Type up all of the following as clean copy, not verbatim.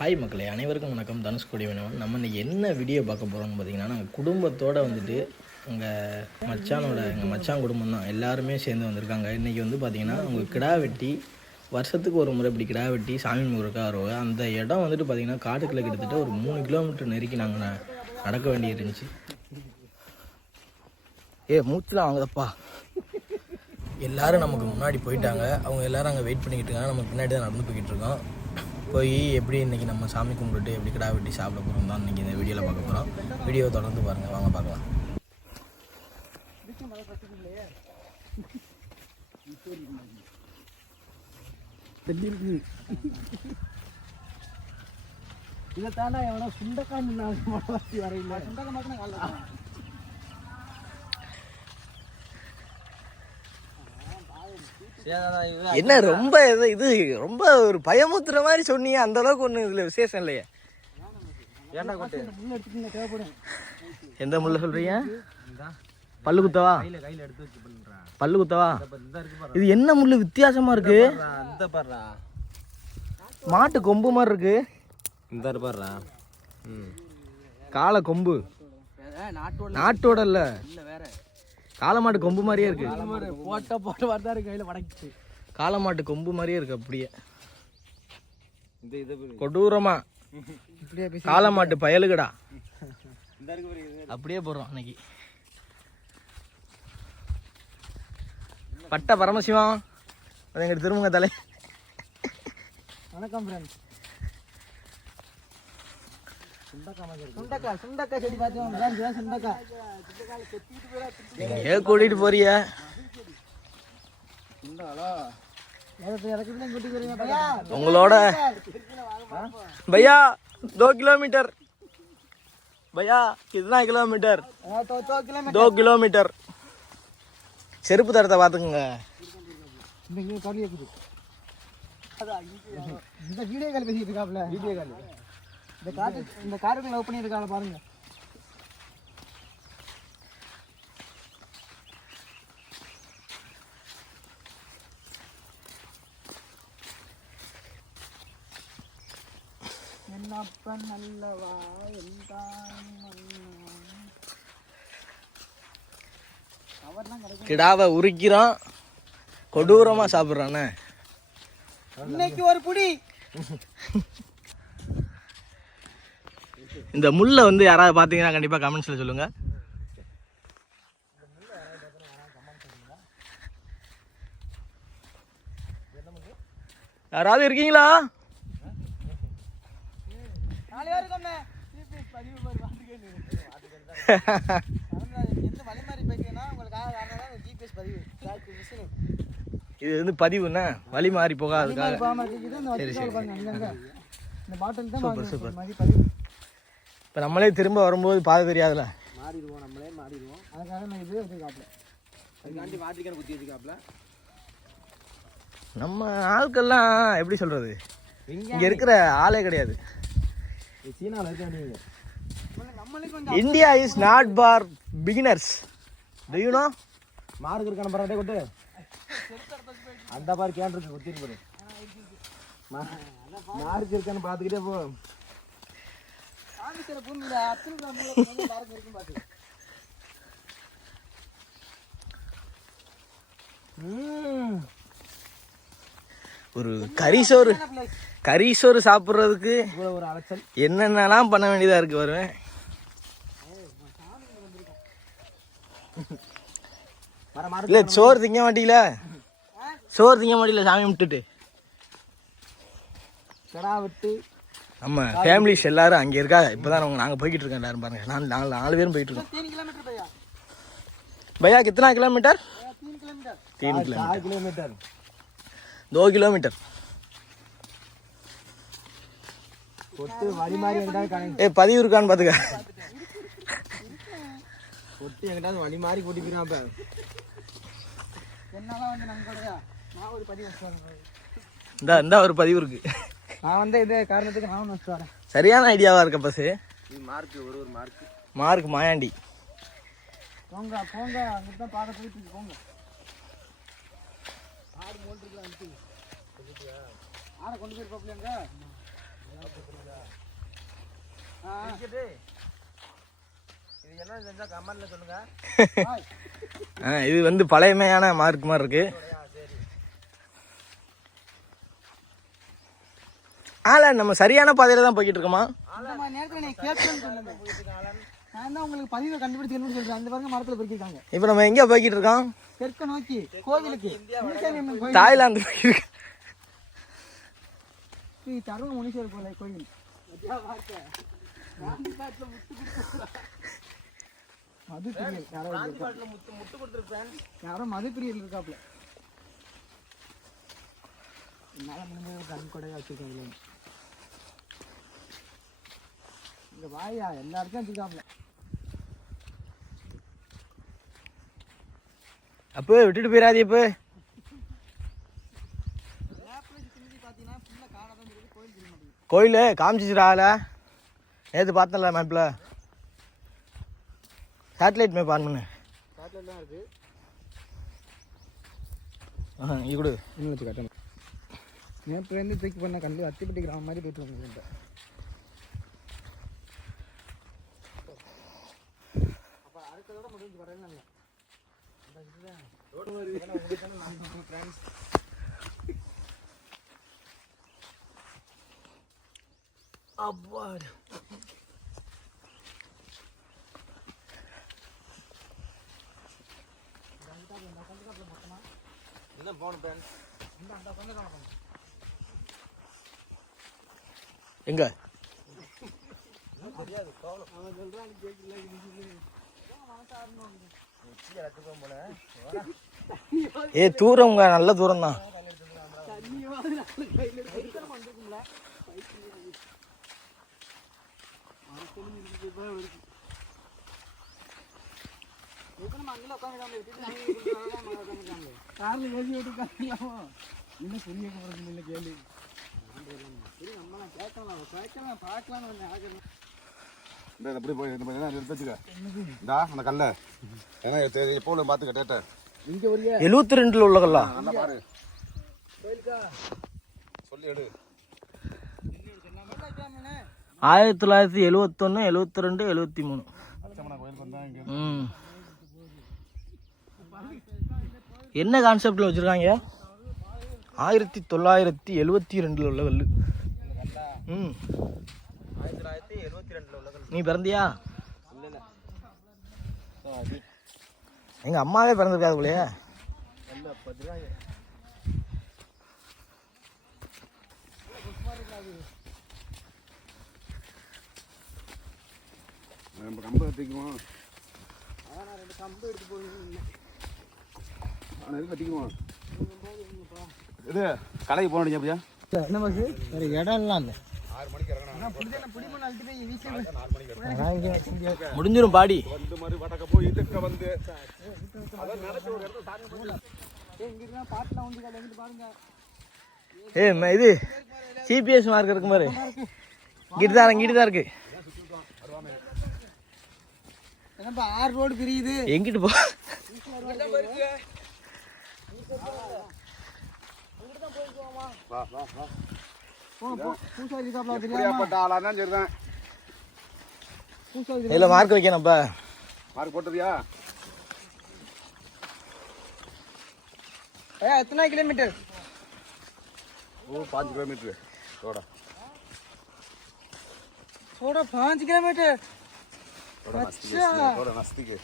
Hi மக்களே, அனைவருக்கும் வணக்கம். தனுஷ்கோடி வேணும். நம்ம இன்றைக்கி என்ன வீடியோ பார்க்க போகிறோம்னு பார்த்தீங்கன்னா, நாங்கள் குடும்பத்தோடு வந்துட்டு எங்கள் மச்சான் குடும்பம் தான் எல்லாருமே சேர்ந்து வந்திருக்காங்க. இன்றைக்கி வந்து பார்த்திங்கன்னா அவங்க கிடா வெட்டி வருஷத்துக்கு ஒரு முறை இப்படி கிடா வெட்டி சாமி முருகா வருவாங்க. அந்த இடம் வந்துட்டு பார்த்திங்கன்னா காட்டுக்குள்ளே கிட்டத்தட்ட ஒரு 3 கிலோமீட்டர் நெருக்கி நாங்கள் நடக்க வேண்டியது இருந்துச்சு. மூச்சுலாம் வாங்குதப்பா. எல்லோரும் நமக்கு முன்னாடி போயிட்டாங்க. அவங்க எல்லோரும் அங்கே வெயிட் பண்ணிக்கிட்டு இருக்காங்க. நம்ம பின்னாடி தான் நடந்து போய்கிட்டு இருக்கோம். போய் எப்படி இன்றைக்கி நம்ம சாமி கும்பிட்டுட்டு எப்படி கிடா வெட்டி சாப்பிட போகிறோம் தான் இன்றைக்கி இந்த வீடியோவில் பார்க்க போகிறோம். வீடியோவை தொடர்ந்து பாருங்கள், வாங்க பார்க்கலாம். இதை தாண்டா எவ்வளோ சுண்டக்காய் வரையில சுண்டக்காய் மட்டும் என்ன ரொம்ப இது ரொம்ப ஒரு பயமுத்துற மாதிரி சொன்னீங்க. அந்த அளவுக்கு ஒண்ணு இதுல விசேஷம் இல்லையே. எந்த முள்ள சொல்றீங்க? பல்லு குத்தவா? பல்லு குத்தவா? இது என்ன முள்ளு வித்தியாசமா இருக்கு? மாட்டு கொம்பு மாதிரி இருக்கு. காளை கொம்பு நாட்டோட இல்ல, காளமாட்டு கொம்பு மாதிரியே இருக்கு. போட்ட வரதா இருக்கு, கையில வடக்கிச்சு. காளமாட்டு கொம்பு மாதிரியே இருக்கு. அப்படியே கொடூரமா காளமாட்டு பயலுகடா அப்படியே போடுறோம் இன்னைக்கு. பட்ட பரமசிவம் எங்கிட்ட திரும்புங்க தலை. வணக்கம் ஃப்ரெண்ட்ஸ். சுண்டக்காய் செடி பார்த்தோம். சுண்டக்காய் ஏன் கூட்டிட்டு போறிய? உங்களோட பையா 2 கிலோமீட்டர். பையா கிतना கிலோமீட்டர்? 2 கிலோமீட்டர். செருப்பு தரத்தை பார்த்துக்குங்க. இந்த வீடியோ கால் பேசிட்டு இருக்காப்ல. வீடியோ கால் இந்த காருக்குள்ள ஓப்பன் பண்ணிருக்காங்க பாருங்க. என்னப்பன் நல்லவா கிடாவை உரிக்கிறோம், கொடூரமா சாப்பிட்றானே. இன்னைக்கு ஒரு புடி. இந்த முள்ளை வந்து யாராவது பார்த்தீங்கன்னா கண்டிப்பாக கமெண்ட்ஸில் சொல்லுங்கள். யாராவது இருக்கீங்களா? இது வந்து பதிவுண்ணா, வழி மாறி போகாதுக்காக. சரி சரி, சூப்பர் சூப்பர். இப்போ நம்மளே திரும்ப வரும்போது பாதை தெரியாதுல்ல, மாறிடுவோம். நம்மளே மாறிடுவோம். அதுக்காக நான் இது வச்சுக்காப்ல, அதுக்காண்டி மாற்றிக்கான குத்தி வச்சுக்காப்ல. நம்ம ஆட்கள்லாம் எப்படி சொல்கிறது, இங்கே இருக்கிற ஆளே கிடையாது. சீனாவில் இருக்காங்க. India is not for beginners. To you know? Mark இருக்கான பரவாயில்ல கொட்டு. அந்த பாரு கேண்டிருக்கு குத்திட்டு போடு. மார்க் இருக்கான்னு பார்த்துக்கிட்டே போ. ஒரு கரிசோறு சாப்பிட்றதுக்கு ஒரு அலைச்சல் என்னென்னலாம் பண்ண வேண்டியதா இருக்கு. வருவேன் இல்லை, சோறு திங்க மாட்டீங்களா? சோறு திங்க மாட்டீங்களா சாமி விட்டுட்டு? கடா விட்டு நம்ம ஃபேமிலிஸ் எல்லாரும் அங்கே இருக்கா. இப்போதான் நாங்கள் போய்கிட்டு இருக்கோம். எல்லாரும் பாருங்க, நாங்கள் 4 பேரும் போயிட்டு இருக்கோம். भैया कितना किलोमीटर? 3 किलोमीटर. 2 किलोमीटर. பதிவு இருக்கான்னு பாத்துக்க. வழி மாறி கூட்டி போயிடாம இந்த ஒரு பதிவு இருக்கு. நான் வந்து இதே காரணத்துக்கு நான் வச்சு வரேன். சரியான ஐடியாவா இருக்க பஸ். மார்க் ஒரு மார்க் மாயாண்டி. போங்க போங்க, அங்கே தான் பார்க்க போயிட்டு போங்க. ஆடு மோல்ட்டுக்கு ஆடை கொண்டு போயிருப்பாப்லையாங்க. இது வந்து பழையமையான மார்க் மாதிரி இருக்கு. நம்ம சரியான பாதையில தான் போய்கிட்டு இருக்கோமா? இப்ப நம்ம எங்க போய்கிட்டு இருக்கோம்? தெற்கு நோக்கி கோவிலுக்கு, தாய்லாந்து தருண முனீஸ்வரர் கோயில். யாரோ மதுப்பிரியல் இருக்காப்ல. கண்கொடையா வச்சிருக்காங்க. இங்க வாயா, எல்லா இடத்தையும் வச்சிருக்காப்ல. அப்போ விட்டுட்டு போயிடாதே. இப்போ கோயில் காமிச்சிச்சுடால. நேற்று பார்த்தல மேப்பில். சேட்டலைட் மேப் ஆன் பண்ணு. சேட்டலைட் தான் இருக்கு. இது கொடு. இன்னும் வச்சு காட்டணும். மேப்லேருந்து தூக்கி பண்ண கண்டு அத்திப்பட்டி கிராமம் மாதிரி போயிட்டு வந்து அப்போ அடுத்ததோட முடிஞ்சு வரேன்னு இல்லை. அப்பாடு எங்க தூரம்ங்க, நல்ல தூரம் தான். எப்படி போய் எடுத்துச்சுக்க அந்த கல்ல ஏன்னா எப்போ பார்த்துக்க டேட்டா இங்க ஒரு 72 உள்ள கல்லா பாரு சொல்லி எடு. 1971, 72, 73. என்ன கான்செப்ட்ல வச்சிருக்காங்க? 1972 உள்ள கல்லு. 1972 உள்ள கல்லு. நீ பிறந்தியா? எங்க அம்மாவே பிறந்திருக்காது போலயே. நம்ம கம்பை கட்டிக்குவோம். கம்பு எடுத்து போய் கட்டிக்குவோம். இது கடைக்கு போக முடியும். அப்படியா என்ன பஸ் வேற இடம் எல்லாம் இல்லை. 6 மணிக்கு இறங்கணும். முடிஞ்சிரும் பாடி. வந்து மாதிரி வடக்க போய் இதுக்க வந்து பாட்டுலாம் வந்து பாருங்க. இது சிபிஎஸ் மார்க் இருக்கு பாரு. இங்கிட்டு தான் இருக்கு. என்னப்பா 6 ரோடு பிரியுது. எங்கிட்டு போ? மார்க் வைக்கணும்ப்பா. மார்க் போட்டதியா? எத்தனை கிலோமீட்டர்? 5 கிலோமீட்டர். ரோடா 5 கிலோமீட்டர். நஸ்திக்கு.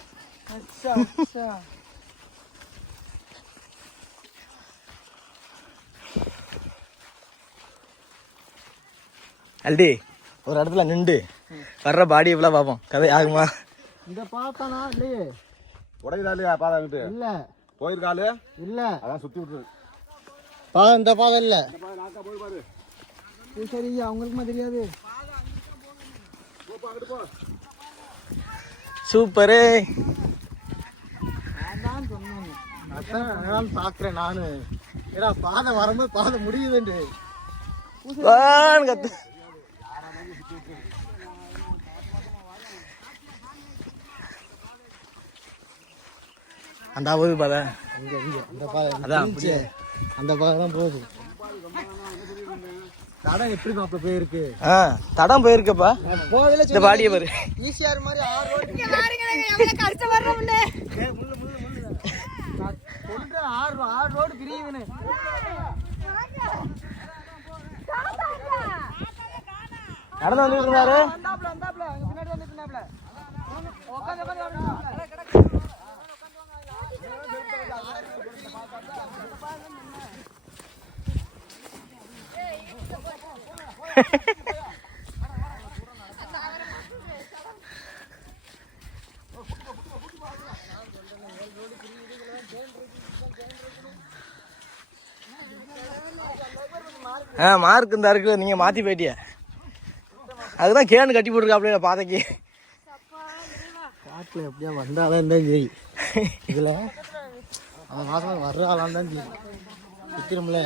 அல்டி ஒரு இடத்துல நின்று வர்ற பாடி எவ்வளோ பார்ப்போம். கதை ஆகுமா? இந்த பார்த்தானா இல்லையே? உடையதா இல்லையா பாதை? இல்ல போயிருக்காளு இல்ல, அதான் சுத்தி விட்டுரு. பாதை இந்த பாதை இல்ல. போய் பாரு. சரி அவங்களுக்குமா தெரியாது. சூப்பரு. நான் சொன்னேன், அதான் பாக்குறேன் நானு. ஏடா பாதை வரும்போது பாதை முடியுதுண்டு கத்து. அந்த போகுது பாதை. அந்த பாதை அதான் அந்த பாதை தான் போகுது. தடம் எப்படி மாப்பிள்ள போயிருக்கு? தடம் போயிருக்கப்பா. போகல இந்த பாடியை பாரு. ஈஸியார் மாதிரி 6 ரோடு கொண்டு 6 ரோடு பிரியுதுன்னு. நடந்து வந்துட்டு இருந்தாரு. பின்னாடி வந்து பின்னாப்ல மார்க் இந்த இருக்கு, நீங்க மாத்தி போயிட்டிய. அதுதான் கேனு கட்டி போட்டுருக்காப்ல பாதைக்கு. காட்டில் எப்படியா வந்தாலும் தான் சரி. இதில் அவன் மாதம் வர்ற ஆளான் தான் சரி. விற்கிறோம்ல.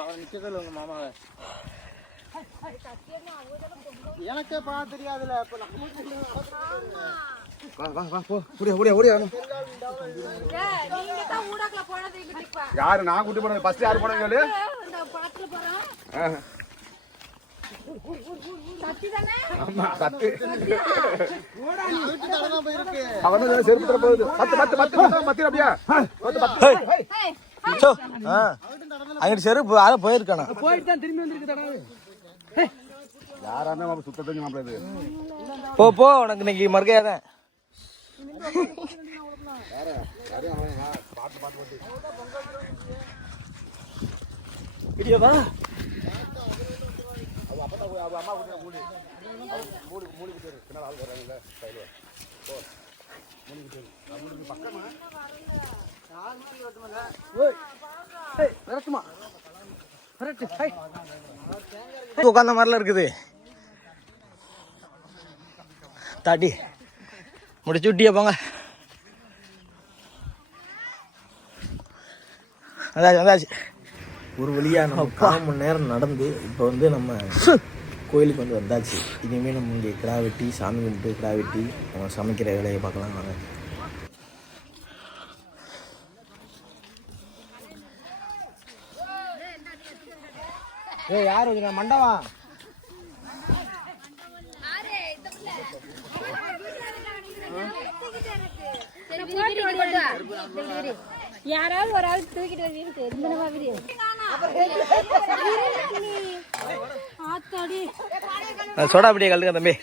அவன் நிற்கல உங்க மாமாவை. எனக்கே பார்க்க தெரியாதுல. இப்ப யாரு நான் கூட்டி போனது? ஃபர்ஸ்ட் யாரு போனது கேளு. ஆமா சத்து. அவன் செருப்பு தர போகுது. 10 அப்படியா? அங்கிட்டு செருப்பு அதை போயிருக்கானா? போயிட்டு தான் திரும்பி வந்துருக்கு. யாராமே சுத்தத்தை மாப்பிள்ளது. போ உனக்கு இன்னைக்கு மறுக்கையாதான். இடியவா உட்காந்த மாதிரிலாம் இருக்குது. தாட்டி முடிச்சு விட்டியா போங்க. வந்தாச்சு. ஒரு வழியாக நம்ம 1/4 மணி நேரம் நடந்து இப்போ வந்து நம்ம கோயிலுக்கு வந்து வந்தாச்சு. இனிமேல் நம்ம இங்கே கிடா வெட்டி சாமி கும்பிட்டு கிடா வெட்டி நம்ம சமைக்கிற வேலையை பார்க்கலாம் வாங்க. யாரு மண்டபம்? யாராவது ஒரு ஆள் தூக்கிட்டு வருவீங்க. சோடா அப்படியே கழுதுங்க தம்பி.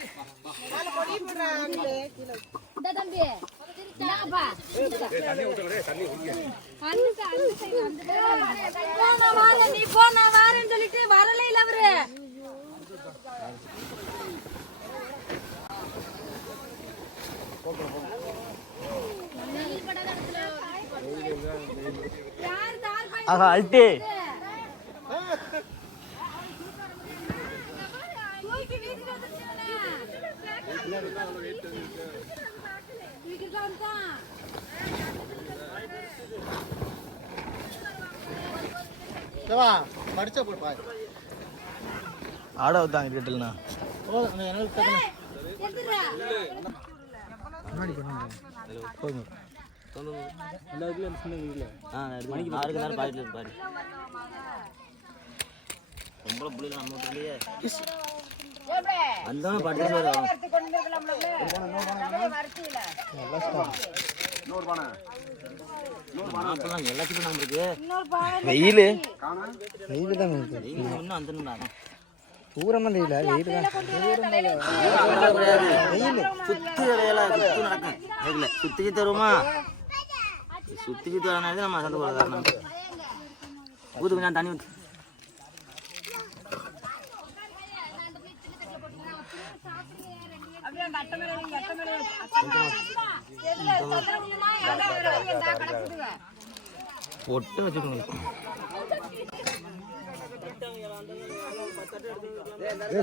நீ போ, நான் வாரேன்னு சொல்லிட்டு வரல இல்ல அவரு. ஆஹா அல்டி படிச்ச போட்டு ஆட வந்தாங்க கேட்டலண்ணா. வெயில் தூரமா தெரியல. சுத்திக்கு தருமா? சுத்திக்கு தரனால நம்ம சண்டை போட காரணம். ஊத்து கொஞ்சம் தண்ணி ஊத்து. பொட்டு வச்சுக்கோங்க.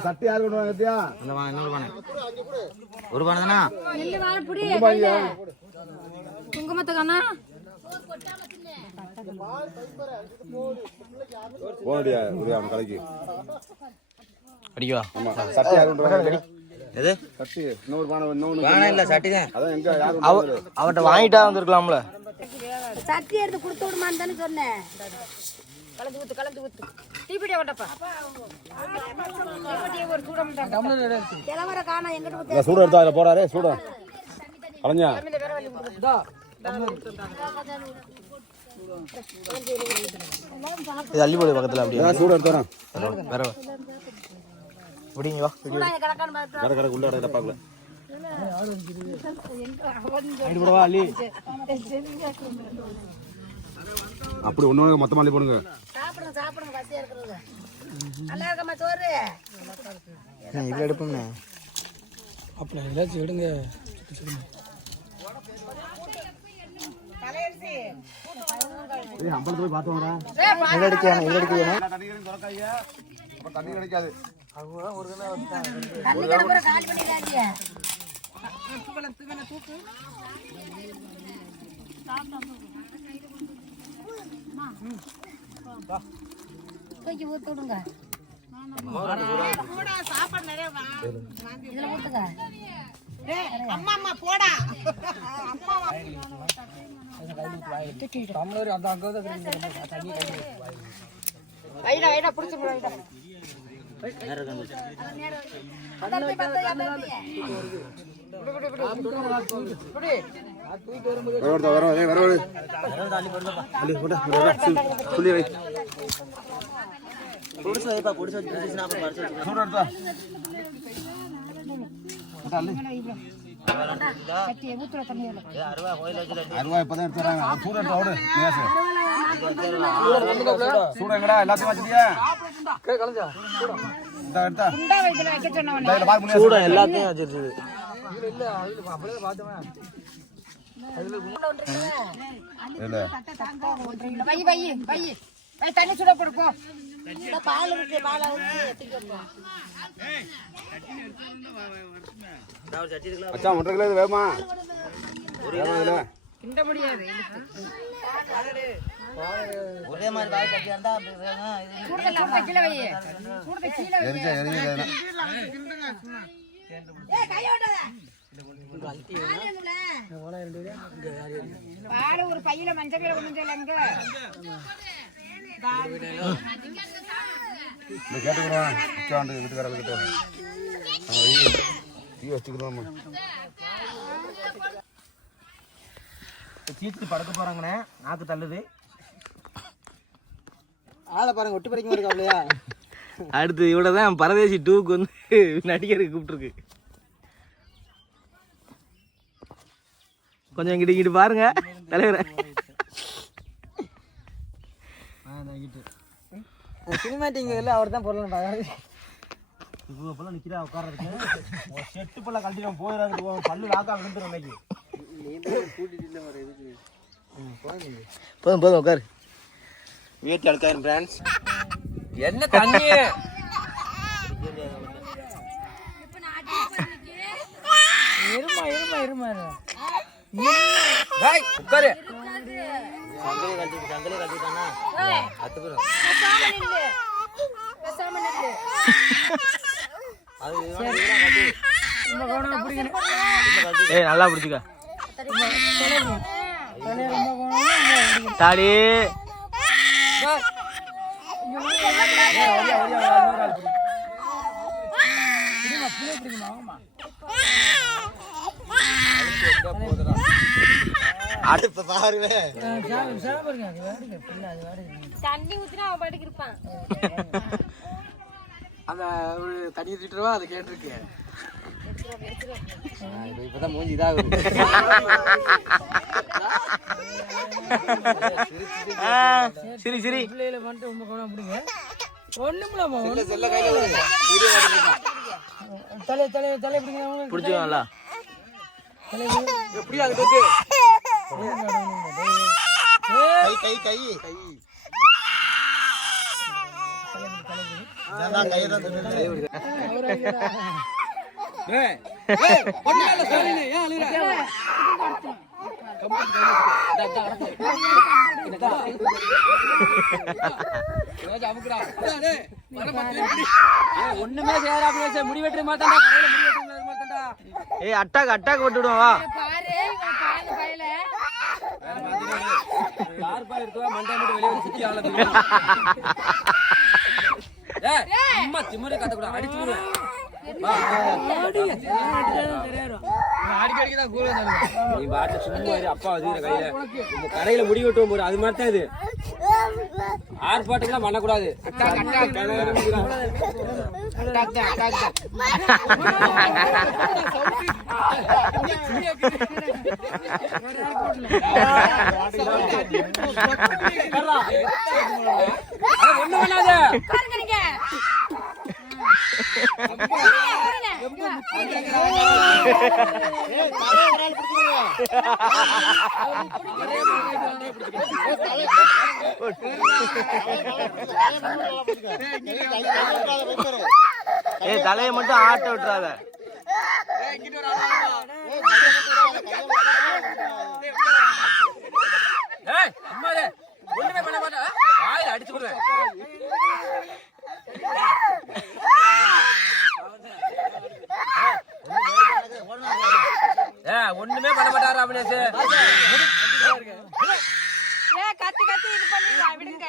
சட்டி யாரு கொண்டு வாங்கத்தியா? அந்த வாங்க இன்னொரு பானை. ஒரு பானை தானா? குங்குமத்துக்கானா போனடியா அவன் கடைக்கு அடிக்கவா ஆமா சட்டி யாரு கொண்டு வராங்க எது சட்டி இன்னொரு இன்னொரு வேணாம் இல்லை சட்டி தான் அதான் எங்க யாரு அவன்கிட்ட வாங்கிட்டா வந்திருக்கலாம்ல. சட்டி எடுத்து கொடுத்து விடுமான்னு தானே சொன்னேன். கலந்து ஊத்து தீப்பிடியா ஓட்டப்பா கிளவர காணா எங்கிட்ட சூடு எடுத்தா அதில் போறாரு சூடு கலைஞா இது அள்ளி போடு பக்கத்தில் அப்படியே சூடு எடுத்துறேன் வேற இப்படிங்க வா கடை கடை உள்ள டப்பாக்குள்ள அள்ளி அப்படி ஒன்று மொத்தமாக அள்ளி போடுங்க. சாப்பிடுங்க பசியா இருக்கிறது. நல்லா இருக்கமா சோறு இதில் எடுப்போம்ண்ணே அப்படி ஏதாச்சும் எடுங்க. அம்பலத்து போய் பார்த்து வாங்க. தண்ணி கிடைக்காது. தண்ணி கிடப்புற காலி பண்ணிடாதீங்க. தூக்கி ஊத்து விடுங்க. இதுல ஊத்துங்க. அம்மா போடா வைடா புடிச்சு வைடா அருவா இப்பதான் எடுத்துறாங்க. சூடு எடுத்து ஓடு சூடு எங்கடா எல்லாத்தையும் வச்சிட்டியா? சூட எல்லாத்தையும் வச்சிருச்சு. தண்ணி சுட கொடுப்போம். பால் இருக்கு பால் அச்சா 1.5 கிலோ வேமா கிண்ட முடியாது. ஒரே மாதிரி வாய் கட்டி இருந்தா கீழே வை கீழே எரிஞ்சா எரிஞ்சு பால் ஒரு பையில மஞ்சள் கீரை கொண்டு சொல்லுங்க. கேட்டுக்கிறோம் வீட்டுக்காரர்கிட்ட வச்சுக்கிறோம். சீட்டு படுக்க போறாங்கண்ணே. நாக்கு தள்ளுது. ஆளை பாருங்க ஒட்டு பறிக்க இருக்கா இல்லையா? அடுத்து இவ்வளோ தான் பரதேசி 2க்கு வந்து நடிகருக்கு கூப்பிட்டுருக்கு. கொஞ்சம் இங்கிட்டு பாருங்க தலைவரை. சினிமாட்டிங் இல்லை அவர் தான் பொருள் பார்க்கறது. இவ்வளோ பல்ல நிற்கிறா உட்காரதுக்கு செட்டு பல்ல கழட்டிட்டு போயிடாது. பல்லு லாக்கா விழுந்துடும் இன்னைக்கு. போதும் போதும் உட்காரு. வீட்டு அழுக்காயிரும் பிரான்ஸ். என்ன தண்ணி இருமா உட்காரு. ஏய் நல்லா பிடிச்சிக்க தாடி. அடுத்து பாருவே தண்ணி ஊத்தினா அவன் பாட்டுக்கு இருப்பான். அந்த ஒரு தண்ணி திட்டுருவா அதை கேட்டிருக்கு. இப்பதான் மூஞ்சி இதாகுது. சரி சரி பிள்ளையில வந்துட்டு ரொம்ப கவனம் பிடிங்க. ஒண்ணுமில்லாமா தலை பிடிங்க. பிடிச்சிக்கோங்களா? எப்படியா அது கொத்து? கை கை கை கை ஒண்ணுமே செய்யறாங்க முடி வெட்டுற மாதிரி தான்டா கடையில முடி வெட்டுற மாதிரி தான்டா ஏய் அட்டாக் விட்டுடுவோம் வா யார் பாரு எடுத்து மண்டை மட்டும் வெளிய வந்து சுத்தி ஆள தெரியும் ஏய் அம்மா திமிர கத்த கூட அடிச்சு விடுவேன் வா அடிக்கடி தான் கூவே நீ பாட்டு சும்மா இரு அப்பா வச்சுக்கிற கையில இந்த கடையில முடி வெட்டுவோம் போற அது மாதிரி தான் இது ஆர்ப்பாட்டம்லாம் பண்ணக்கூடாது ஒண்ணு பண்ணாத ஏய் தலையை மட்டும் ஆட்ட விட்டுறாத ஏய் அம்மா ஒண்ணுமே பண்ண மாட்டா வாயில அடிச்சு விடுவேன் ஒண்ணுமே பண்ண மாட்டாரு அபினேஷ் கத்தி கத்தி இது பண்ணுங்க விடுங்க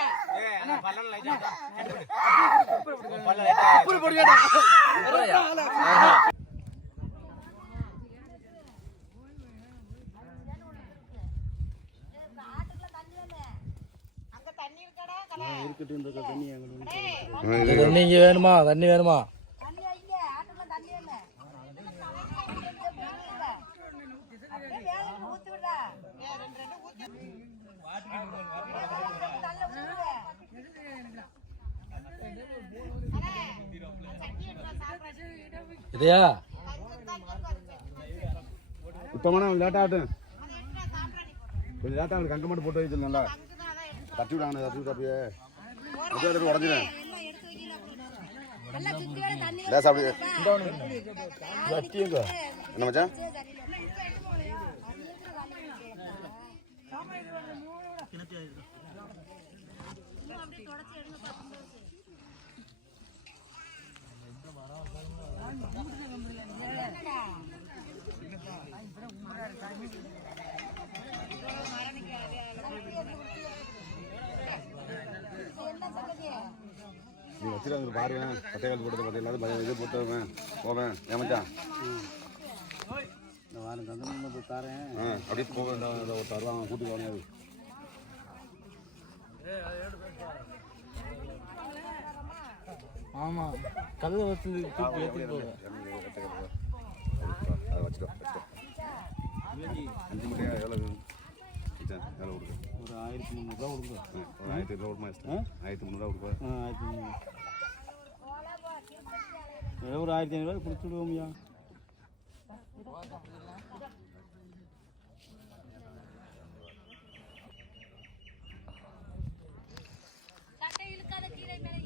தண்ணி வேணுமா தண்ணி வேணுமா தண்ணி வைங்க ஆட்டுக்குள்ள தண்ணி இல்ல அப்படியே வேலைக்கு ஊத்தி விடுடா ரெண்டு ஊத்தி தள்ள ஊத்துங்க இதையா சுத்தமான லேட்டாக ஆட்டும் கொஞ்சம் லேட்டாக அவனுக்கு கங்க மட்டும் போட்டு வச்சு நல்லா தட்டி விடாங்க தட்டி விட்டாப்பியே உடஞ்சிடும் நல்லா சுத்தி வர தண்ணி லேசா அப்படியே என்ன மச்சான் நீ வச்சுட்டு பாருங்க பட்டைக்கால் போட்டதை பற்றி எல்லாரும் இது போட்டுவேன் போவேன் ஏமாச்சான் இந்த வாரம் கந்தமல்ல போய் தாரேன் அப்படியே போவேன் ஒரு தருவாங்க கூட்டி போவாங்க அது ஆமாம் கதவை வச்சு தூக்கி ஏற்றிட்டு போவேன் அதை வச்சுக்கோ அஞ்சு முட்டையா எவ்வளோ எவ்வளோ கொடுக்கு ஒரு 1300 கொடுங்க ஒரு 1500 கொடுமா 1300 கொடுப்பா 1300 ஒரு 1500 கொடுத்துடுவோம்யா சட்டை இழுக்காத கீழே மேலே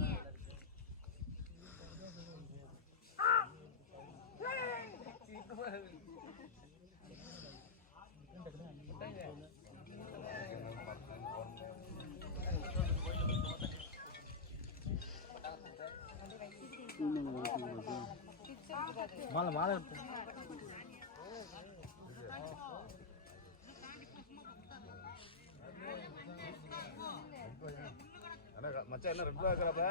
மாலை மாலை எடுத்து மச்சான் என்ன 2 ரூபா இருக்கிறப்ப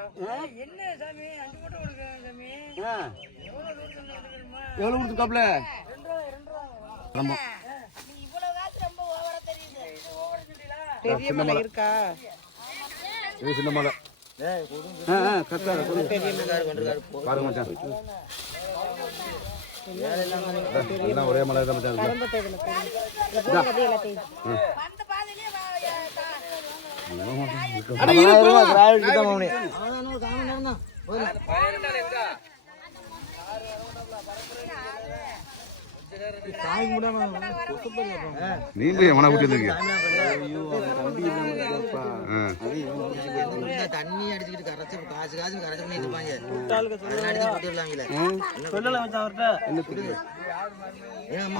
என்ன சாமி 5 மூட்டை கொடுக்குறேன் சாமி எவ்வளவு கொடுத்துருக்காப்ல நீ இவ்வளவு காசு ரொம்ப ஓவரா தெரியுது பெரிய மலை இருக்கா இது சின்ன மலை பாருங்க மச்சான் எல்லாம் ஒரே மலை தான் மச்சான் வந்த பாதையிலே நீங்க எவனா கூட்டி வந்திருக்கீங்க தண்ணி அடிச்சுக்கிட்டு கரைச்சு காசு கரைச்சு பண்ணிட்டு இருப்பாங்க சொல்லலாம் அவர்கிட்ட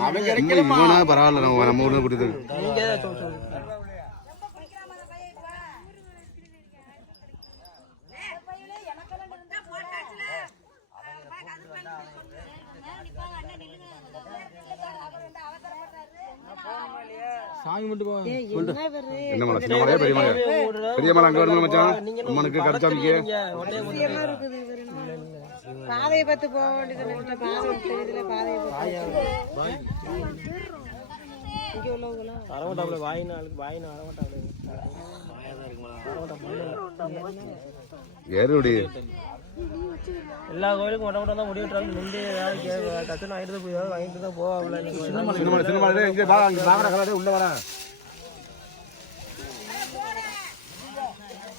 அவன் இவனா பரவாயில்ல, நம்ம ஊர்ல கொடுத்து நீங்க தான் சொல்லு. சாமி மட்டும் போ. என்ன மலை, சின்ன மலையா பெரிய மலையா? பெரிய மலை அங்க வருமா மச்சான்? அம்மனுக்கு கருச்சாமிக்கு பாதையை பார்த்து போக வேண்டியது. பாதை தெரியுதுல, பாதையை இங்க உள்ளவங்களா வரமாட்டாப்ல, வாயினா வரமாட்டாப்ல. ஏறுடி எல்லா கோயிலுக்கும் மொட்டை தான் முடிவிட்டாலும் நின்று ஏதாவது டக்குன்னு வாங்கிட்டு தான் போய் வாங்கிட்டு தான் போவாப்ல. சின்ன மலை இங்கே வா, அங்கே வாங்கடா கலாடே உள்ள வர.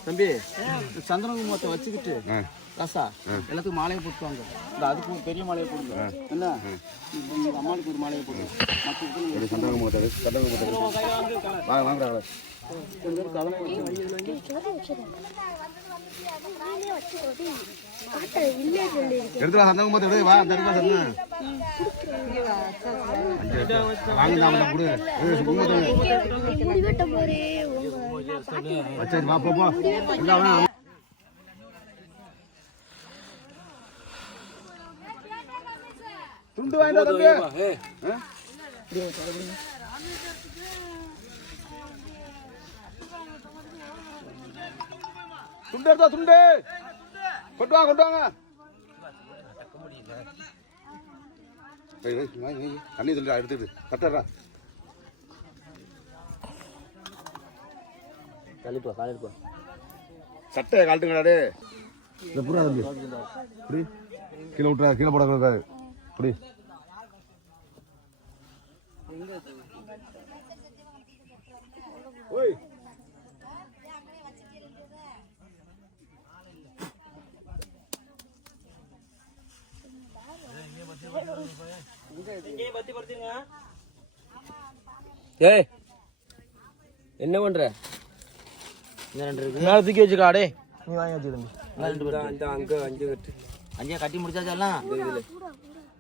தம்பி சந்திரகுமாரத்தை வச்சுக்கிட்டு ரசா எல்லாத்துக்கும் மாலையை போட்டுவாங்க. இந்த அதுக்கு பெரிய மாலையை போடுங்க. என்ன உங்க அம்மாவுக்கு ஒரு மாலையை போடுங்க. ஒரு சந்தனம் மூட்டை வாங்க வாங்கடா கலா. எடுத்துடா சந்தனம் மூட்டை எடுத்து வா. அந்த இடத்துல சொன்னேன் வாங்க தான் கொடு. சரி வா போ இல்லை வா. துண்டு வாங்கிட்டு தம்பி. துண்டு எடுத்தா துண்டு கொண்டு வாங்க கொண்டு வாங்க. தண்ணி துண்டா எடுத்துட்டு கட்டுறா. கழிப்பா காலிப்பா சட்டையை கழட்டுங்கடா. இந்த புறா தம்பி இப்படி கீழே விட்டுறா, கீழே போடக்கூடாது. இப்படி ஓய் ஏய் என்ன பண்ற? மேல தூக்கி வச்சுக்கா. டே நீ வாங்கி வச்சு தம்பி. அந்த அங்க அஞ்சு கட்டு அஞ்சே கட்டி முடிச்சாச்செல்லாம்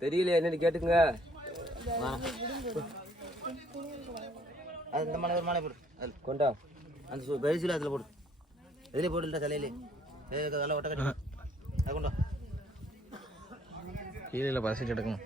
தெரியல என்னன்னு கேட்டுங்க. அது இந்த மாலை ஒரு மாலை போடு. அது கொண்டா அந்த பெருசில் அதில் போடு. எதிலே போடுல்ல தலையிலே நல்லா ஒட்ட கட்டி அது கொண்டா. கீழே பசி கிடக்கும்.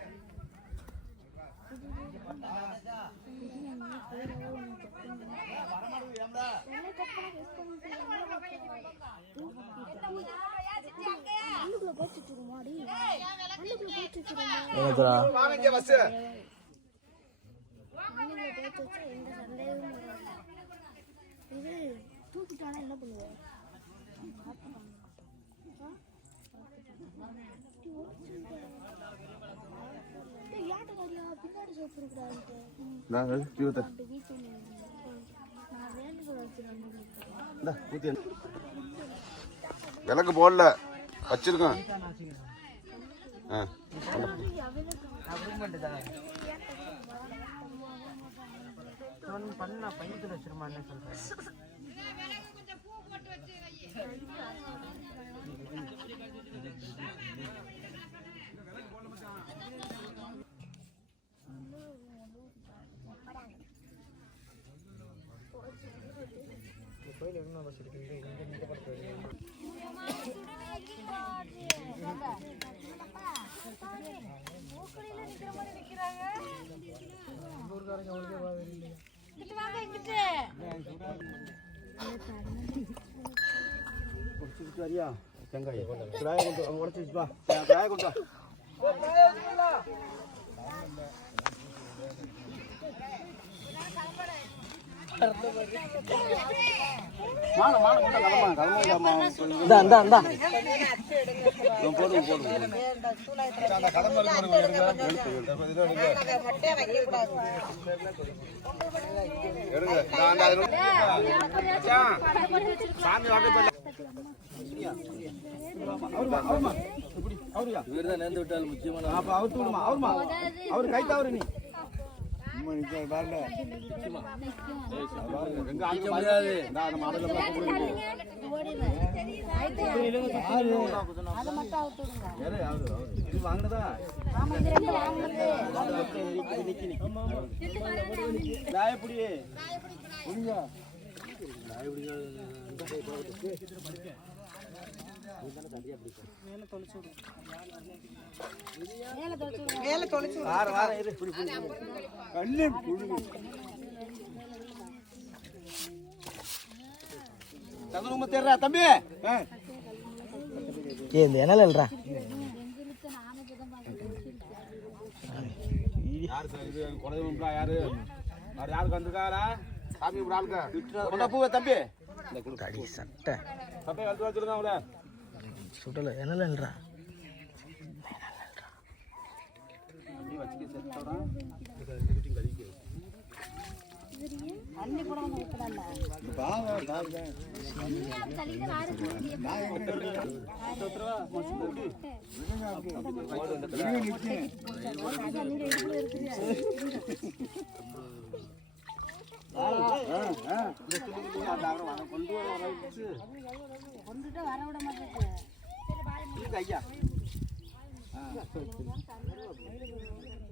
விளக்கு போடல வச்சிருக்கோம். அவர் கை தவறு நீ வாங்கினதா ஆமா இது ரெண்டு வாங்குறது நாயப்புடி மேல தொலைச்சு வார இரு கண்ணு புழுகு சந்தனமும் தேடுறா தம்பி இந்த இனல இல்லைடா யாரு சார் இது குறையும்டா யாரு யாருக்கு வந்திருக்காரா சாமி இப்படி ஆளுக்க கொண்டா பூவை தம்பி தடி சட்டை சட்டை கழுத்து வச்சிருந்தான் அவளை சுடலை இனல இல்லைடா அண்ணி கூட வந்து வைக்கலாம்ல கொண்டுட்டு வர விட மாட்டேங்குது ஐயா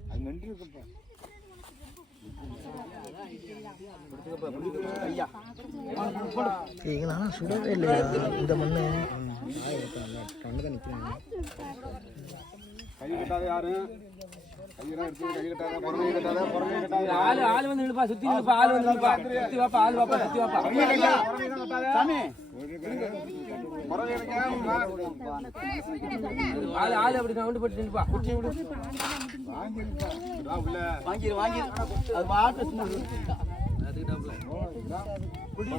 அது நன்றி இருக்குப்பா ஐயா எங்களாம் சுடவே இல்லையா இந்த மண்ணு கை கட்டாத யாரு கையெல்லாம் எடுத்து கை கட்டாத புறமே கட்டாத புறமே கட்டாத ஆளு வந்து நிலுப்பா சுத்தி நிலுப்பா ஆளு வந்து நிலுப்பா சுத்தி வாப்பா ஆளு வாப்பா சுத்தி வாப்பா சாமி புறமே ஆளு அப்படி கவுண்ட் போட்டு நிலுப்பா குட்டி விடு வாங்கி அது வாட்டு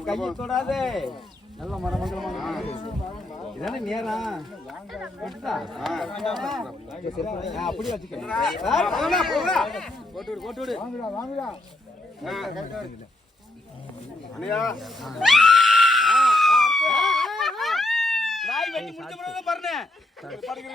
கையை தொடாதே நல்ல மரமங்கலமான இதானே நேரம் அப்படி வச்சுக்க போட்டு விடு வாங்கடா அண்ணியா நாய் வெட்டி முடிச்ச பிறகு பாருங்க பாருங்க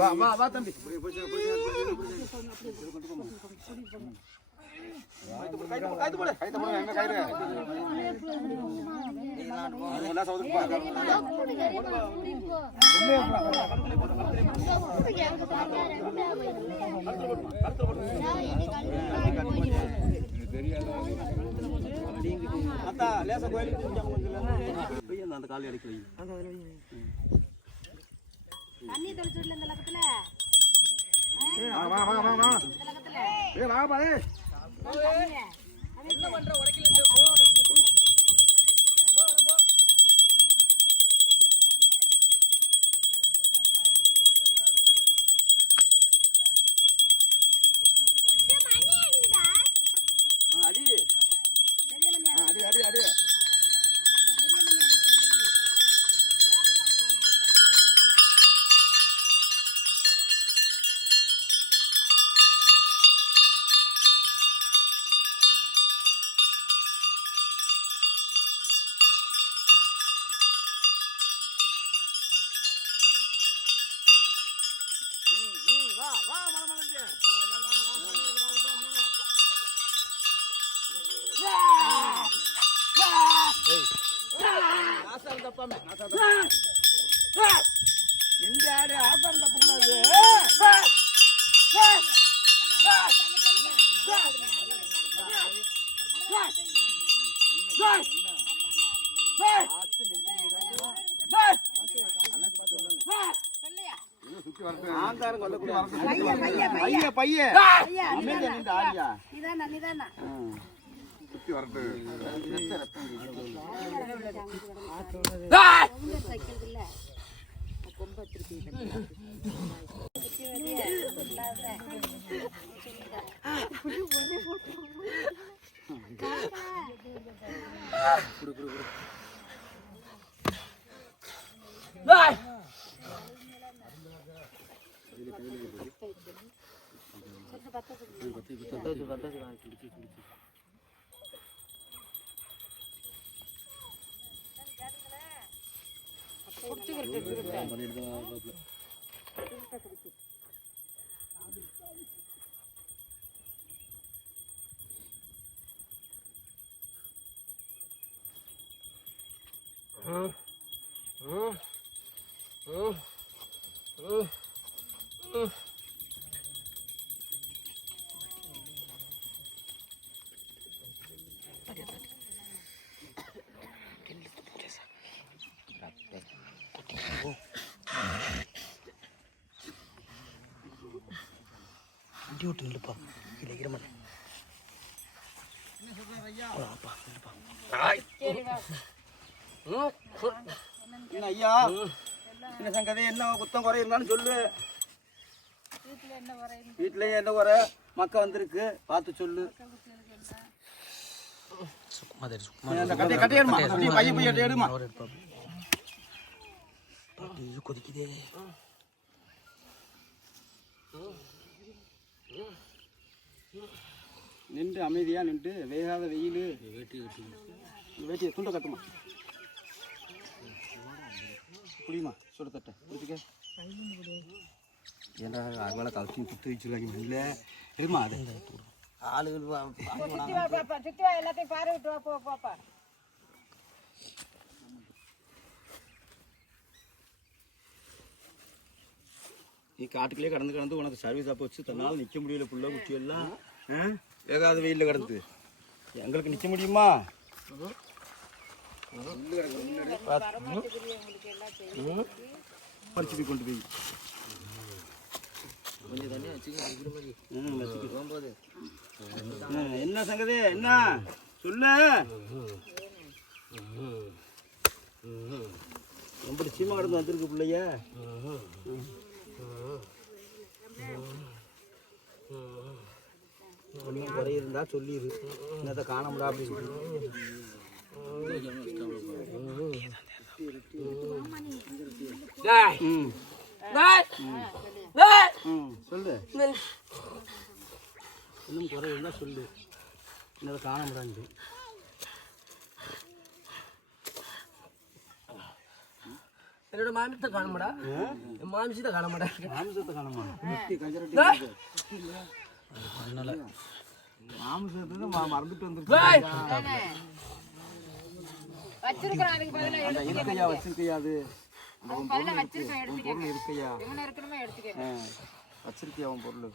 வா தம்பி அந்த கால் அடிக்கல தண்ணி தெளிச்சு விடல இந்த லக்கத்துல என்ன பண்ற உடைக்கல இந்த ஆடு ஆட்டம் தப்பக்கூடாது சுத்தி வரட்டு வைக்கிறது இல்ல கொம்ப திருப்பி வண்டி விட்டு நில்லுப்பா இல்லை இருமன் என்ன ஐயா என்ன சங்கதி என்ன குத்தம் குறை இருந்தாலும் சொல்லு. வீட்டிலேயே என்ன குறை மக்க வந்திருக்கு பார்த்து சொல்லு. கட்டையடுமா பையன் பையன் எடுமா கொதிக்குதே. நின்று அமைதியா நின்று வேகாத வெயில் வேட்டியை துண்டை கட்டுமா புரியுமா சுட தட்டை பிடிச்சிக்க. ஏன்டா அதுவேளை கவுச்சி குத்து வச்சுருக்காங்க இல்லை இருமா அது ஆளுகள் எல்லாத்தையும் பாரு விட்டு வா பாப்பா. நீ காட்டுக்குள்ளே கடந்து உனக்கு சர்வீஸ் அப்போ வச்சு தன்னால் நிற்க முடியல புள்ள குச்சி எல்லாம் ஏகாத வெயிலில் கிடந்து எங்களுக்கு நிற்க முடியுமா? பறிச்சு போய் கொண்டு போய் என்ன சங்கதி என்ன சொல்லு. ரொம்ப சீமா கடந்து வந்திருக்கு பிள்ளைய. ஒன்றும் குறை இருந்தா சொல்லிடு. என்னத்தை காண முடியா அப்படின்னு சொல்லு. இன்னும் குறை இருந்தா சொல்லு. என்னத்தை காண முடியாது. என்னோட மாமிசத்தை காணமாடா, மாமிசத்தை காணமாடா, மாமிசத்தை காணமா அதனால மாமிசத்தை மறந்துட்டு வந்துருக்கா. இருக்கையா வச்சிருக்கையா அது பொருள் இருக்கையா வச்சிருக்கியா உன் பொருள்.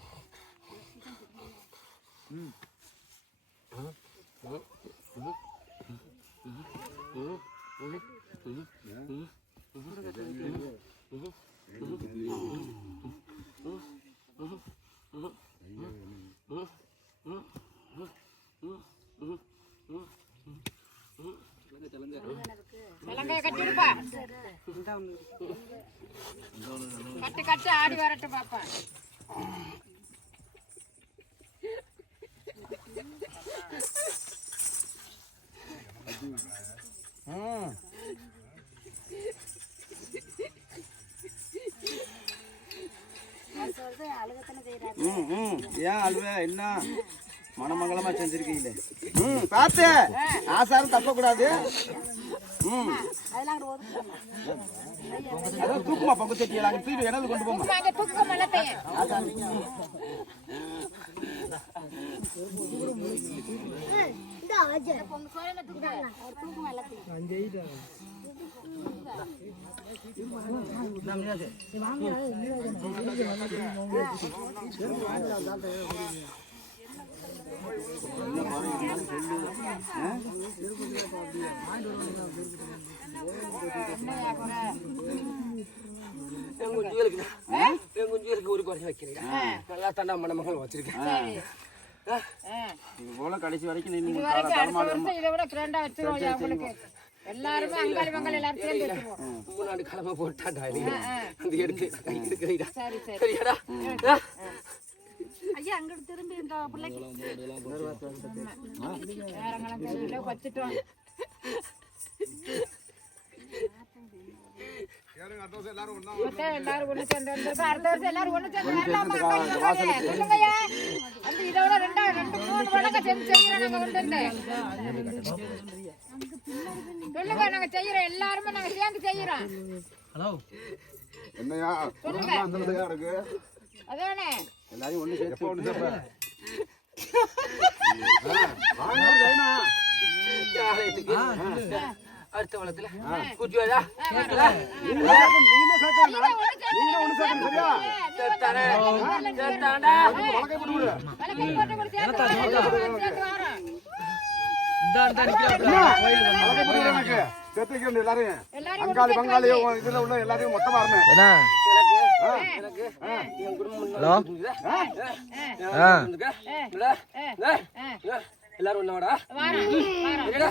கட்டு கட்டு ஆடி வரட்டும் பாப்பா. ஏன் அழுவ என்ன மனமங்கலமா செஞ்சிருக்கீங்களே. பார்த்து ஆசாரம் தப்பக்கூடாது. அதான் தூக்குமா பங்கு சட்டியெல்லாம் அங்கே தூக்கி இடத்துல கொண்டு போமா. ஒரு குறைச்சி வைக்கிறேன். நல்லா தண்டா மணமகள் வச்சிருக்கேன். இது போல கடைசி வரைக்கும் இதை விட கிராண்டா வச்சிருவோம். எல்லாருமே அங்காளி பங்காளி எல்லாரும் சேர்ந்து வச்சுருவோம். முன்னாடி கிழமை போட்டாண்டா அந்த எடுத்து எடுக்கிறீடா. சரி சரி சரியாடா? ஐயா அங்கிட்டு திரும்பி இந்த பிள்ளைக்கு வேறங்கெல்லாம் தெரியல வச்சுட்டோம். எல்லாரும் ஒண்ணு சேர்ந்து வந்திருக்கோம். அடுத்த வருஷம் எல்லாரும் ஒண்ணு சேர்ந்து வரலாமா? சொல்லுங்கய்யா. வந்து இதோட 2-3 வழக்க சேர்ந்து செய்யறோம். நாங்க கொண்டு சொல்லுங்க, நாங்க செய்யறோம். எல்லாருமே நாங்க சேர்ந்து செய்யறோம். ஹலோ என்னையா அந்த இருக்கு அதானே எல்லாரையும் ஒண்ணு சேர்த்து எப்போ ஒன்று சேர்ப்ப அடுத்த வளத்துல குஜுவாடா நீங்க சேர்க்கணும் சரியா சேர்த்தானே சேர்த்தாண்டா வழக்கை போட்டு விடு வழக்கை போட்டு கூட சேர்ந்து வரோம். வழக்கை போட்டு விடு எனக்கு சேர்த்து வைக்கணும் எல்லாரையும் அங்காளி பங்காளி இதுல உள்ள எல்லாரையும் மொத்தமா வரணும் என்ன ஹலோ எல்லாரும் ஒண்ணாடா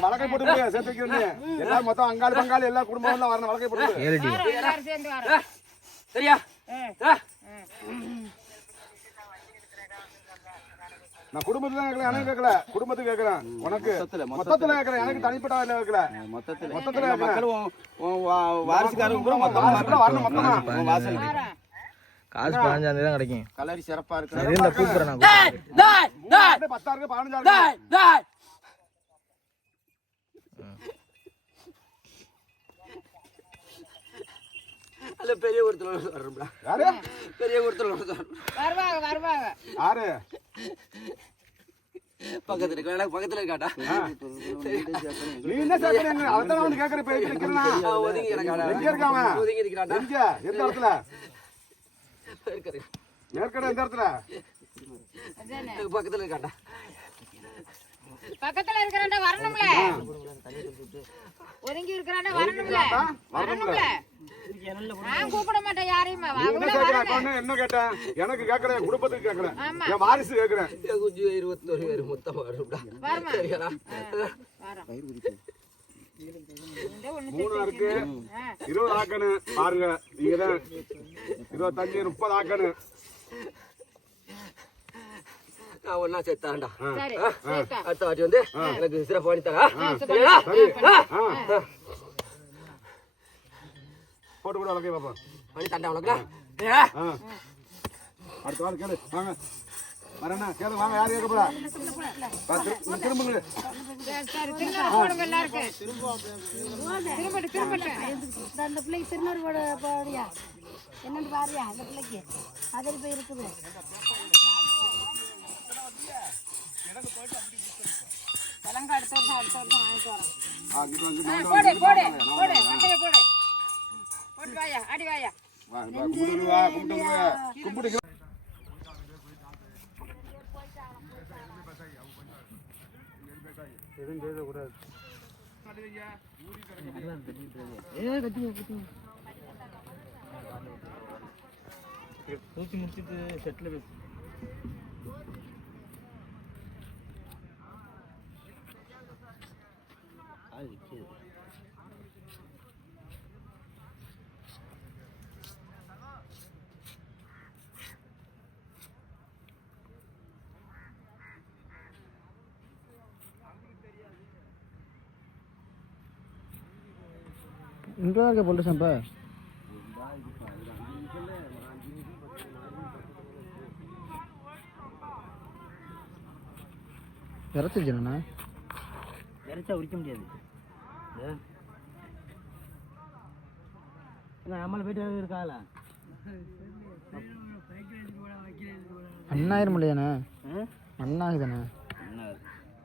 வழக்கை போட்டு விடு சேர்த்து வைக்கணும் எல்லாரும் மொத்தம் அங்காளி பங்காளி எல்லா குடும்பம் எல்லாம் வரணும் வழக்கை போட்டு விடு எல்லாரும் சேர்ந்து வரோம். சரியா? நான் குடும்பத்துல கேட்கல எனக்கு கேட்கல குடும்பத்துக்கு கேட்கறேன் உனக்கு மொத்தத்துல கேட்கறேன் எனக்கு தனிப்பட்ட வேலை கேட்கல மொத்தத்துல மக்களும் வாரிசுக்காரங்க கூட மொத்தமா வரணும் மொத்தமா வாசலுக்கு காசு 15 தான் கிடைக்கும். கலரி சிறப்பா இருக்கு. சரி இந்த கூப்பிடுறேன் நான். 10,000 இருக்கு 15,000 அல்ல பெரிய ஒருத்தர் வர்றோம்டா. யாரு பெரிய ஒருத்தர் வருவாங்க வருவாங்க. யாரு பக்கத்துல இருக்க எனக்கு பக்கத்துல இருக்காடா. நீ என்ன சேர்க்கறீங்க அதான் நான் கேக்குறேன் இப்ப இருக்கிறேனா ஒதுங்கி கிடக்காடா. எங்க இருக்காம ஒதுங்கி இருக்கிறான்டா. எங்க எந்த இடத்துல இருக்காரு ஏற்கனவே எந்த இடத்துல பக்கத்துல இருக்காண்டா. பக்கத்துல இருக்கிறாண்ட வரணும்ல. ஒதுங்கி இருக்கிறாண்ட வரணும்ல. வரணும்ல. நான் கூப்பிட மாட்டேன் யாரையுமே. என்ன கேக்குறேன் என்ன கேட்டேன் எனக்கு கேக்குறேன் குடும்பத்துக்கு கேக்குறேன் என் வாரிசு கேக்குறேன் குஞ்சு 21 பேர் மொத்தமா வரும்டா. சரியாடா? மூணு இருக்கு 20 ஆக்கணும் பாருங்க நீங்க தான் 25 30 ஆக்கணும் நான் ஒன்னா சேர்த்தாண்டா. சரி அடுத்த வாட்டி வந்து எனக்கு சிறப்பு பண்ணி தரா. சரியா? போட்டு கூட வழக்கை பாப்பா பண்ணி தண்டா உனக்கு. அடுத்த வாரம் கேளு வாங்க வரேண்ணா கேளு வாங்க யாரும் கேட்க போறா திரும்புங்க சரி திரும்ப போடுங்க எல்லாருக்கும். திரும்பட்டு அந்த பிள்ளைக்கு திருநூறு போறியா என்னன்னு பாரியா அந்த பிள்ளைக்கு அதில் போய் இருக்குது விலங்கு அடுத்த வருஷம் வாங்கிட்டு வரோம். போடு போடு போடு கட்டையை போடு. போட்டு வாயா அடி வாயா. கும்பிட்டு தூக்கி முடிச்சிட்டு செட்டில் பேசு. இங்கே தான் இருக்க போலீஸாப்பா. இறச்சிருச்சுண்ணா இறச்சா உரிக்க முடியாது. நம்மள போயிட்டு இருக்காங்களா அண்ணாயிரம் இல்லையாண்ணே அண்ணாகுதாண்ணே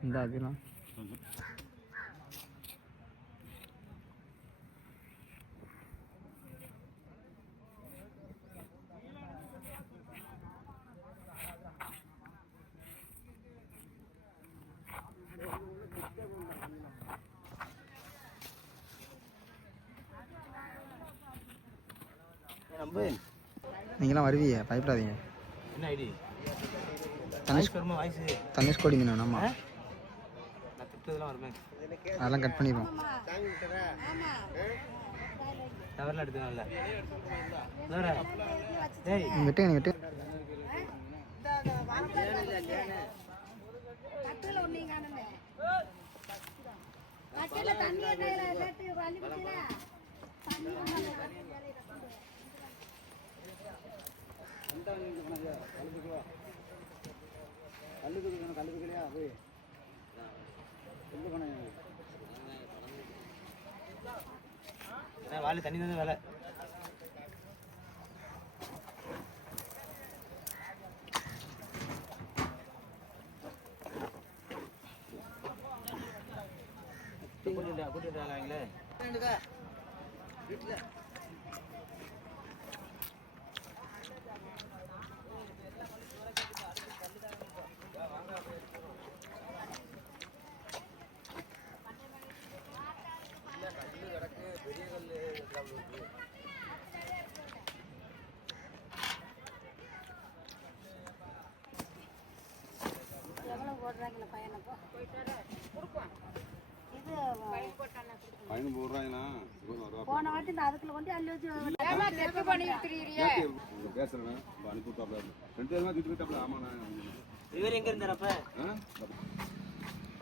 இந்த ஆகுலாம் நீங்களாம் வருவீங்க பயப்படாதீங்க. என்ன ஐடி தனுஷ்கோடி மீன் வேணாமா? இதெல்லாம் வருமே அதெல்லாம் கட் பண்ணிடுவோம். டவரில் எடுத்துக்கலாம்ல வெட்டு வெட்டு. கட்டில ஒண்ணு காணுமே. கட்டில தண்ணி என்ன லேட்டு வலி குடிச்சா தண்ணி வாலி தண்ணி தான் வேலை. கூட்டிட்டு எவ்வளவு போடுறாங்களா பையனப்போ இது பயணம் போடுறாங்கன்னா போன வாட்டி இந்த அதுக்குள்ள கொண்டு அள்ளி வச்சு பேசுறேன் அனுப்பி விட்டாப்ல 2 பேருமா திட்டு விட்டாப்ல. ஆமாண்ணா இவர் எங்க இருந்தாரப்ப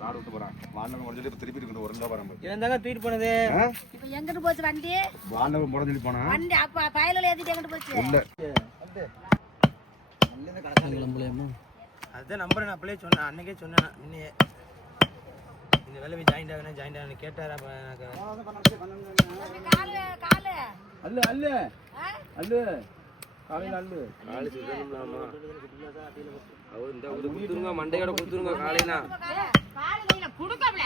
ராடு விட்டு போறான். வாண்டவன் முடிஞ்சு இப்போ திருப்பி இருக்கணும். ஒரு நாள் வராம இருந்தாங்க தூக்கிட்டு போனது. இப்போ எங்கிட்டு போச்சு வண்டி? வாண்டவன் முடஞ்சு சொல்லி போனா வண்டி அப்ப பயலில் ஏத்திட்டு எங்கிட்டு போச்சு? இல்ல அதுதான் நம்பரை நான் அப்படியே சொன்னேன். அன்னைக்கே சொன்னேன். முன்னையே இந்த வேலை ஜாயிண்ட் ஆகணும் கேட்டார். அப்போ எனக்கு காலு காலு அல்லு அல்லு அல்லு காலையில் அல்லு காலு சுத்தணும்லாமா அவர் இந்த கொடுத்துருங்க மண்டையோட கொடுத்துருங்க காலையிலாம். காலு கையில குடுக்கல.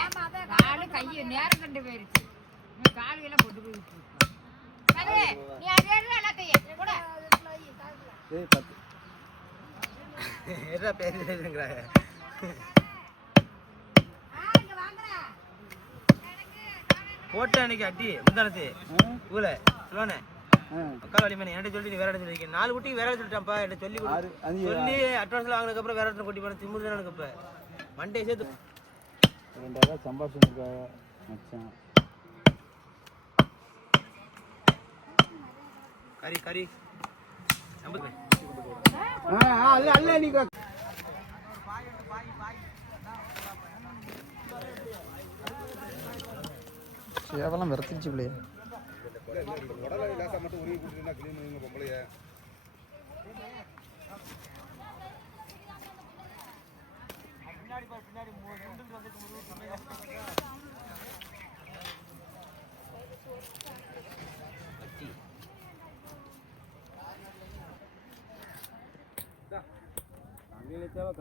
காலு கையை நேரம் கண்டு போயிருச்சு. நீ காலு கையில கொண்டு போய் விட்டுருக்க. நீ அதே எல்லாத்தையும் கூட என்ன பேசுறாங்க போட்ட அன்னைக்கு அட்டி முந்தானத்து பூல சொல்லுவானே அக்கால் வலிமணி என்கிட்ட சொல்லி நீ வேற இடத்துல இருக்கேன். 4 குட்டிக்கு வேற சொல்லிட்டான்ப்பா. என்கிட்ட சொல்லி சொல்லி அட்வான்ஸ்ல வாங்கினதுக்கப்புறம் வேற இடத்துல கொட்டி போன திமுது எனக்கு இப்போ மண்டே சேர்த்து 2000 சம்பாஷன் மச்சான். கறி கறி அல்ல அல்ல நீங்க சேவலாம் விரத்திச்சு பிள்ளைய. உடலை லேசா மட்டும் உருவி கொடுத்தீங்கன்னா கிளீன் பண்ணுங்க பொம்பளைய.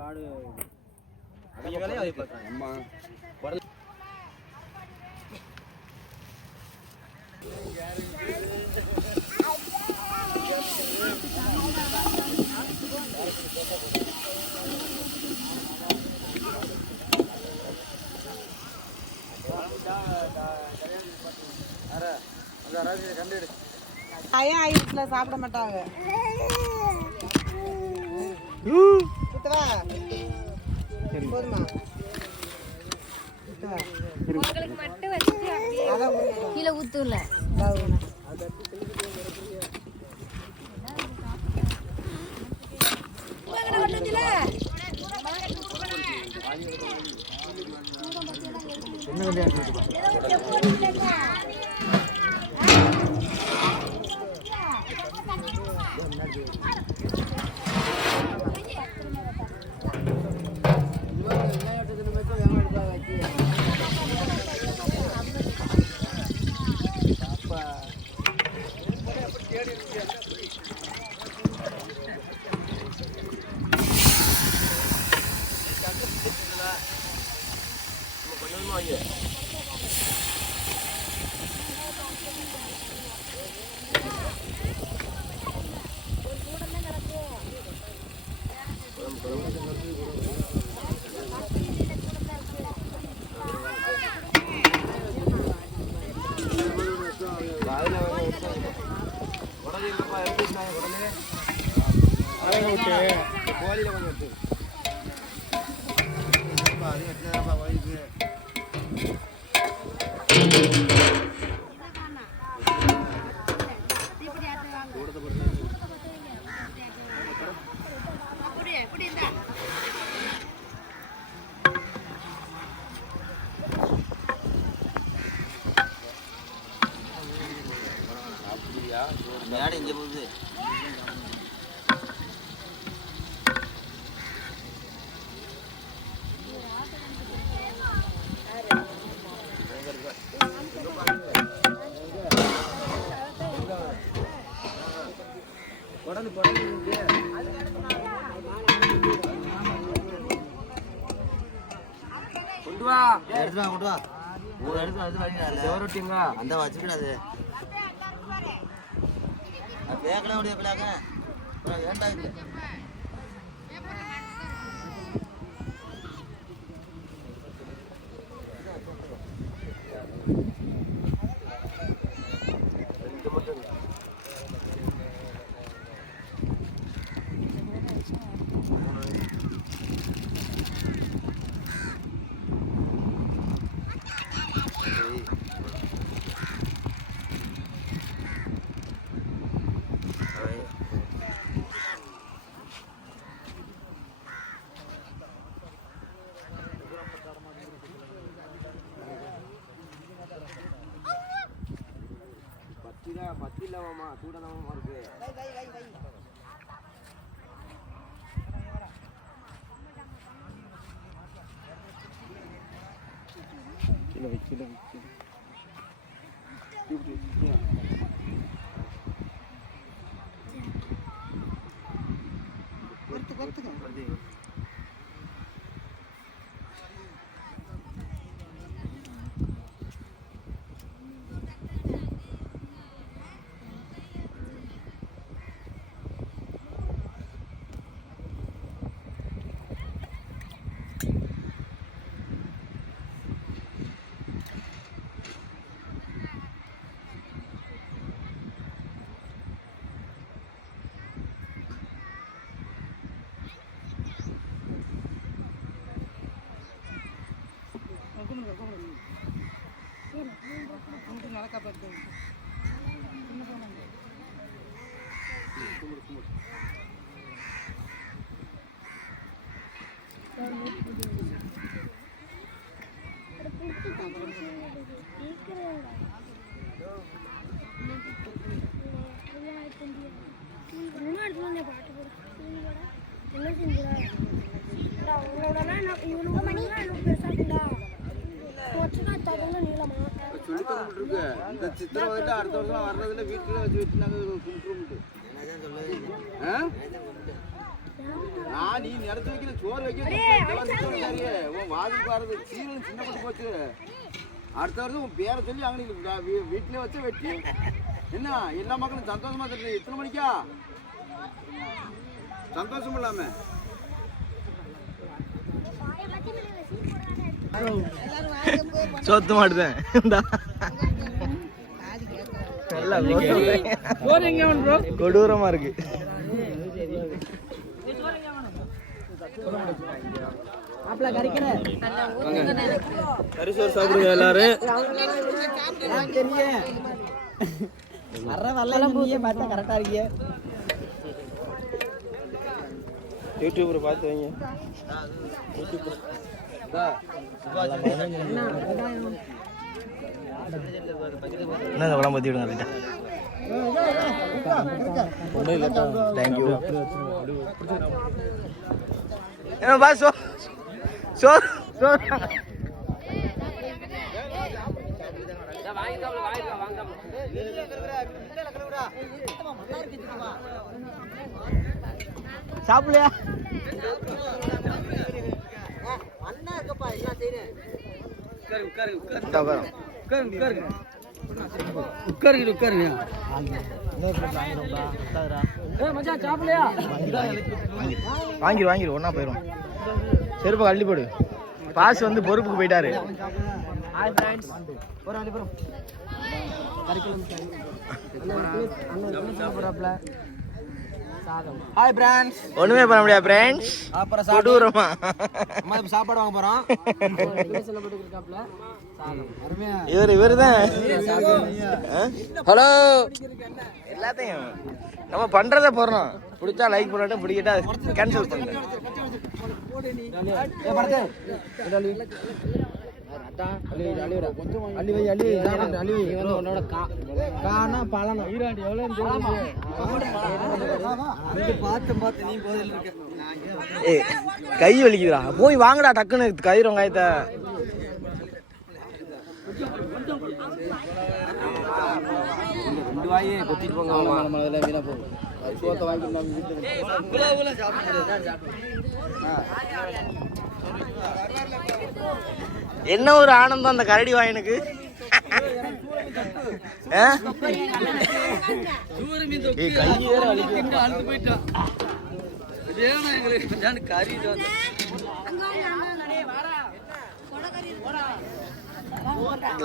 காடு வேலையை அம்மா பையன் ஆயிரத்துல சாப்பிட மாட்டாங்க. ஊத்தவா? போதுமா? உங்களுக்கு மட்டும் வச்சுட்டு அப்படியே கீழே ஊத்துல. என்ன கல்யாணம் கோழியில் கொஞ்சம் எடுத்து யாரும் இங்கே போகுது கொண்டு வா கொண்டு வா ஒரு அடுத்து அந்த வச்சுக்கிடாது பேக்கடா உடைய பிள்ளைங்க வேண்டா இல்லை பத்தி இல்லாமமா சூடானமா இருக்கு கிலோ இந்த சித்திரை வந்துட்டு அடுத்த வருஷம் வர்றதுல வீட்டுல வச்சு வச்சுனாங்க கும்பிட்டு நீ நிறத்து வைக்கிற சோறு வைக்கிற உன் வாதில் பாருது சீரன் சின்ன பட்டு போச்சு அடுத்த வருஷம் உன் பேரை சொல்லி அங்கே வீட்டிலே வச்சு வெட்டி என்ன எல்லா மக்களும் சந்தோஷமா தெரியுது எத்தனை மணிக்கா சந்தோஷம் இல்லாம சோத்து மாட்டுதான் கொடூரமா இருக்கு கரிசோறு சாப்பிடுங்க எல்லாரும் கரெக்டா இருக்கீங்க யூடியூப்ல பார்த்து வைங்க என்ன குழம்பு பற்றி விடுங்க தேங்க்யூ பா சோ சோ சோ சாப்பிடலையா வாங்கிரு ஒன்னா போயிடும் செருப்பை கழட்டி போடு பாஸ் வந்து பொறுப்புக்கு போயிட்டாரு ஹாய் பிரான்ஸ் ஒண்ணுமே பண்ண முடியாது பிரான்ஸ் அப்புறம் கொடூரமா சாப்பாடு வாங்க போறோம் இவருதான் ஹலோ எல்லாத்தையும் நம்ம பண்றத போறோம் பிடிச்சா லைக் பண்ணட்டும் பிடிக்கிட்டா கேன்சல் பண்ணுங்க கை வலிக்குதுடா, போய் வாங்கடா டக்குன்னு கயிறு வெங்காயத்தை. என்ன ஒரு ஆனந்தம் அந்த கரடி வாயனுக்கு.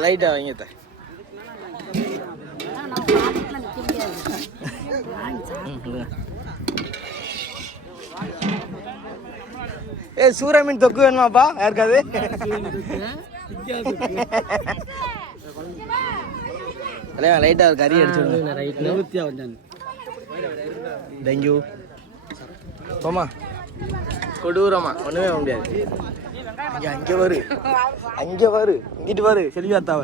லைட்டா வாங்கிட்ட சூற மீன் தொக்கு வேணுமாப்பா யாருக்காது? லைட்டா ஒரு கறி அடிச்சு. தேங்க்யூ. போமா கொடூரமா ஒண்ணுமே பண்ண முடியாது. அங்கே வரு, அங்கே வரு, இங்கிட்டு வரு செல்வியாத்தாவ.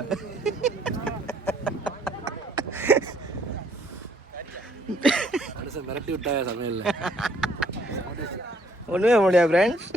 மிரட்டி விட்டாவே சமையல் ஒண்ணுமே பண்ண முடியாது ஃப்ரெண்ட்ஸ்.